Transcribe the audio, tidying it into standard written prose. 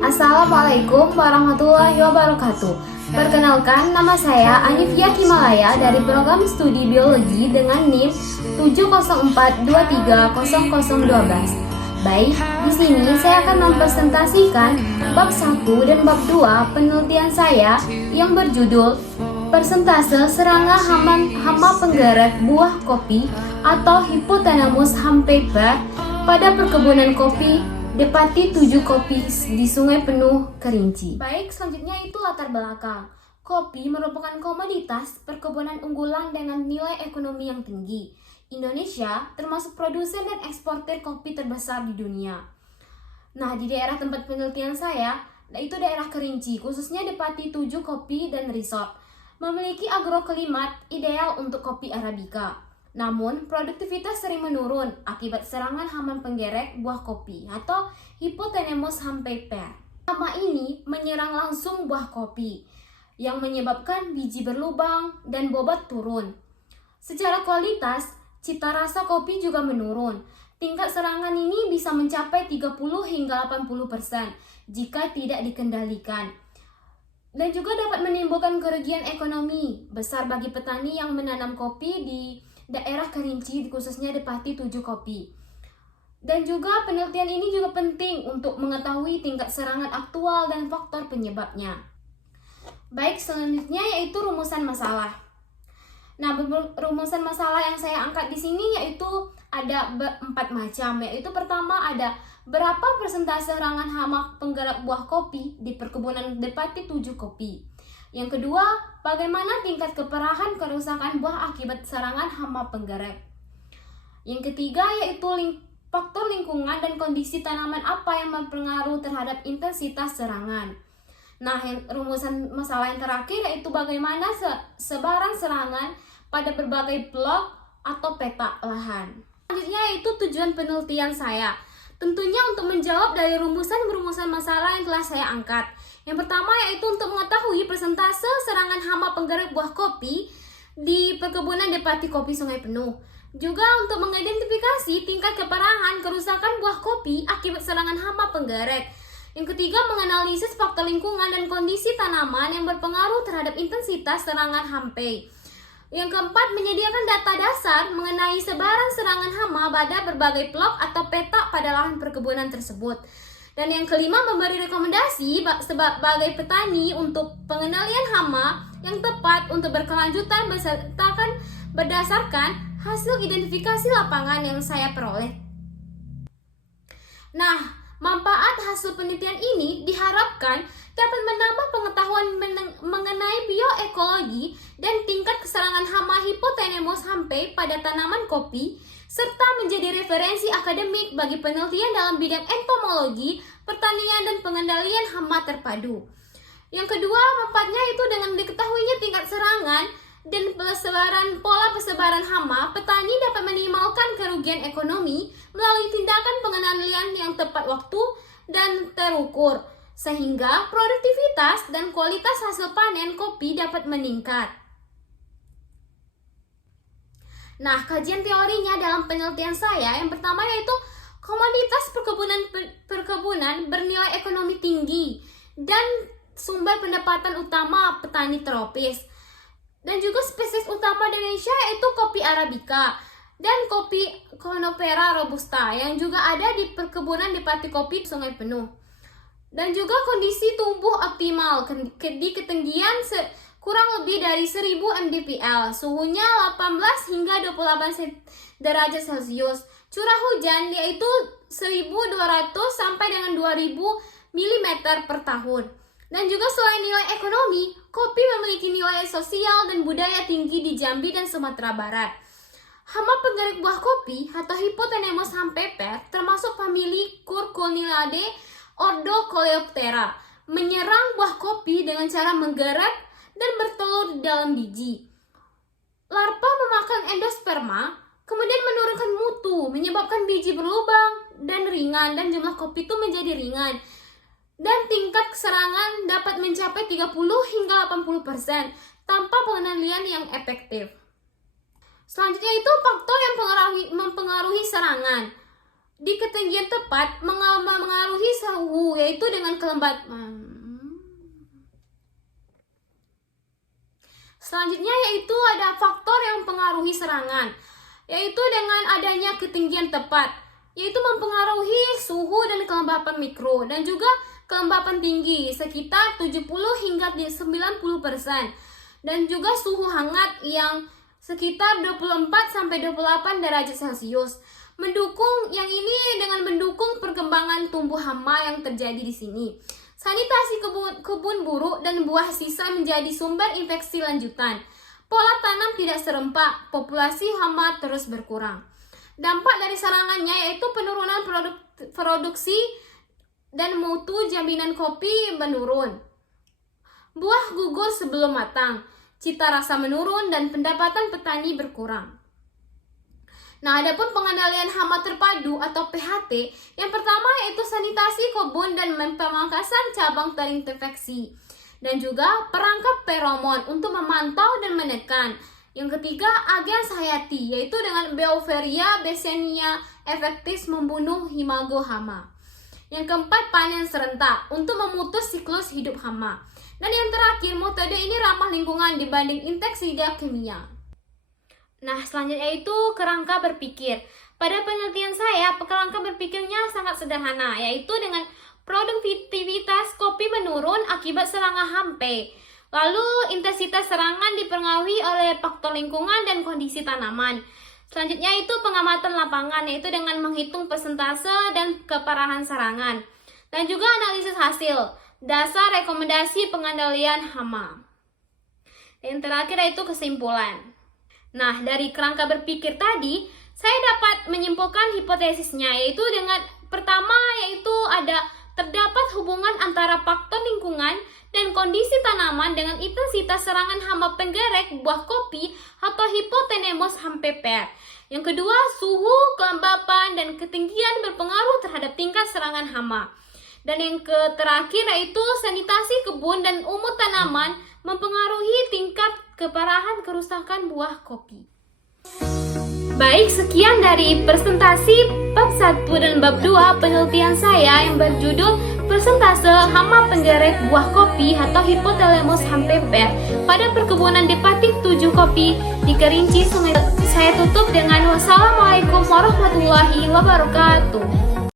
Assalamualaikum warahmatullahi wabarakatuh. Perkenalkan, nama saya Anifia Himalaya dari program studi biologi dengan NIM 704230012. Baik, di sini saya akan mempresentasikan bab 1 dan bab 2 penelitian saya yang berjudul Persentase serangan hama penggerak buah kopi atau Hypothalamus hampeper pada perkebunan kopi Depati 7 kopi di Sungai Penuh, Kerinci. Baik, selanjutnya itu latar belakang. Kopi merupakan komoditas perkebunan unggulan dengan nilai ekonomi yang tinggi. Indonesia termasuk produsen dan eksportir kopi terbesar di dunia. Nah, di daerah tempat penelitian saya, yaitu daerah Kerinci, khususnya Depati 7 Kopi dan Resort, memiliki agroklimat ideal untuk kopi Arabica. Namun, produktivitas sering menurun akibat serangan hama penggerek buah kopi atau Hypothalamus hampeper. Hama ini menyerang langsung buah kopi, yang menyebabkan biji berlubang dan bobot turun. Secara kualitas, cita rasa kopi juga menurun. Tingkat serangan ini bisa mencapai 30 hingga 80% jika tidak dikendalikan. Dan juga dapat menimbulkan kerugian ekonomi besar bagi petani yang menanam kopi di daerah Kerinci, khususnya Depati 7 Kopi. Dan juga penelitian ini juga penting untuk mengetahui tingkat serangan aktual dan faktor penyebabnya. Baik, selanjutnya yaitu rumusan masalah. Nah, rumusan masalah yang saya angkat di sini yaitu ada 4 macam, yaitu pertama ada berapa persentase serangan hama penggerak buah kopi di perkebunan Depati 7 Kopi. Yang kedua, bagaimana tingkat keparahan kerusakan buah akibat serangan hama penggerak. Yang ketiga yaitu faktor lingkungan dan kondisi tanaman apa yang berpengaruh terhadap intensitas serangan. Nah, rumusan masalah yang terakhir yaitu bagaimana sebaran serangan pada berbagai blok atau peta lahan. Selanjutnya yaitu tujuan penelitian saya. Tentunya untuk menjawab dari rumusan masalah yang telah saya angkat. Yang pertama yaitu untuk mengetahui persentase serangan hama penggerak buah kopi di perkebunan Depati Kopi Sungai Penuh. Juga untuk mengidentifikasi tingkat keparahan kerusakan buah kopi akibat serangan hama penggerak. Yang ketiga, menganalisis faktor lingkungan dan kondisi tanaman yang berpengaruh terhadap intensitas serangan hampe. Yang keempat, menyediakan data dasar mengenai sebaran serangan hama pada berbagai blok atau peta pada lahan perkebunan tersebut. Dan yang kelima, memberi rekomendasi sebagai petani untuk pengendalian hama yang tepat untuk berkelanjutan berdasarkan hasil identifikasi lapangan yang saya peroleh. Nah, manfaat hasil penelitian ini diharapkan dapat menambah pengetahuan mengenai bioekologi dan tingkat keserangan hama Hypothalamus hampe pada tanaman kopi, serta menjadi referensi akademik bagi penelitian dalam bidang entomologi, pertanian, dan pengendalian hama terpadu. Yang kedua, manfaatnya itu dengan diketahuinya tingkat serangan dan pola persebaran hama, petani dapat meminimalkan kerugian ekonomi melalui tindakan pengendalian yang tepat waktu dan terukur, sehingga produktivitas dan kualitas hasil panen kopi dapat meningkat. Nah, kajian teorinya dalam penelitian saya yang pertama yaitu komoditas perkebunan bernilai ekonomi tinggi dan sumber pendapatan utama petani tropis. Dan juga spesies utama di Indonesia yaitu kopi Arabica dan kopi Conifera robusta yang juga ada di perkebunan Depati Kopi Sungai Penuh. Dan juga kondisi tumbuh optimal di ketinggian kurang lebih dari 1000 mdpl, suhunya 18 hingga 28 derajat Celcius. Curah hujan yaitu 1200 sampai dengan 2000 mm per tahun. Dan juga selain nilai ekonomi, kopi memiliki nilai sosial dan budaya tinggi di Jambi dan Sumatera Barat. Hama penggerak buah kopi atau Hypothalamus hampeper termasuk famili Curculinidae ordo Coleoptera, menyerang buah kopi dengan cara menggerak dan bertelur di dalam biji. Larva memakan endosperma, kemudian menurunkan mutu, menyebabkan biji berlubang dan ringan, dan jumlah kopi itu menjadi ringan. Dan tingkat serangan dapat mencapai 30 hingga 80% tanpa pengendalian yang efektif. Selanjutnya itu faktor yang mempengaruhi serangan. Di ketinggian tepat mengaruhi suhu, yaitu dengan Selanjutnya yaitu ada faktor yang mempengaruhi serangan, yaitu dengan adanya ketinggian tepat, yaitu mempengaruhi suhu dan kelembapan mikro dan juga kelembapan tinggi sekitar 70 hingga 90% dan juga suhu hangat yang sekitar 24-28 derajat Celcius. Yang ini dengan mendukung perkembangan tumbuh hama yang terjadi di sini. Sanitasi kebun buruk dan buah sisa menjadi sumber infeksi lanjutan. Pola tanam tidak serempak, populasi hama terus berkurang. Dampak dari serangannya yaitu penurunan produksi dan mutu jaminan kopi menurun. Buah gugur sebelum matang, cita rasa menurun dan pendapatan petani berkurang. Nah, adapun pengendalian hama terpadu atau PHT, yang pertama yaitu sanitasi kebun dan pemangkasan cabang terinfeksi, dan juga perangkap feromon untuk memantau dan menekan. Yang ketiga, agens hayati, yaitu dengan Beauveria baexiana efektif membunuh imago hama. Yang keempat, panen serentak untuk memutus siklus hidup hama. Dan yang terakhir, metode ini ramah lingkungan dibanding insektisida kimia. Nah, selanjutnya itu kerangka berpikir. Pada penelitian saya, kerangka berpikirnya sangat sederhana, yaitu dengan produktivitas kopi menurun akibat serangan hampe. Lalu, intensitas serangan dipengaruhi oleh faktor lingkungan dan kondisi tanaman. Selanjutnya itu pengamatan lapangan, yaitu dengan menghitung persentase dan keparahan serangan. Dan juga analisis hasil, dasar rekomendasi pengendalian hama. Yang terakhir yaitu kesimpulan. Nah, dari kerangka berpikir tadi, saya dapat menyimpulkan hipotesisnya, yaitu dengan pertama yaitu terdapat hubungan antara faktor lingkungan dan kondisi tanaman dengan intensitas serangan hama penggerek buah kopi atau Hypothenemus hampeper. Yang kedua, suhu, kelembapan, dan ketinggian berpengaruh terhadap tingkat serangan hama. Dan yang terakhir yaitu sanitasi kebun dan umur tanaman mempengaruhi tingkat keparahan kerusakan buah kopi. Baik, sekian dari presentasi bab 1 dan bab 2 penelitian saya yang berjudul persentase hama penggerek buah kopi atau Hypothalamus hampeper pada perkebunan Depatik 7 kopi di Kerinci, Sungai. Saya tutup dengan wassalamualaikum warahmatullahi wabarakatuh.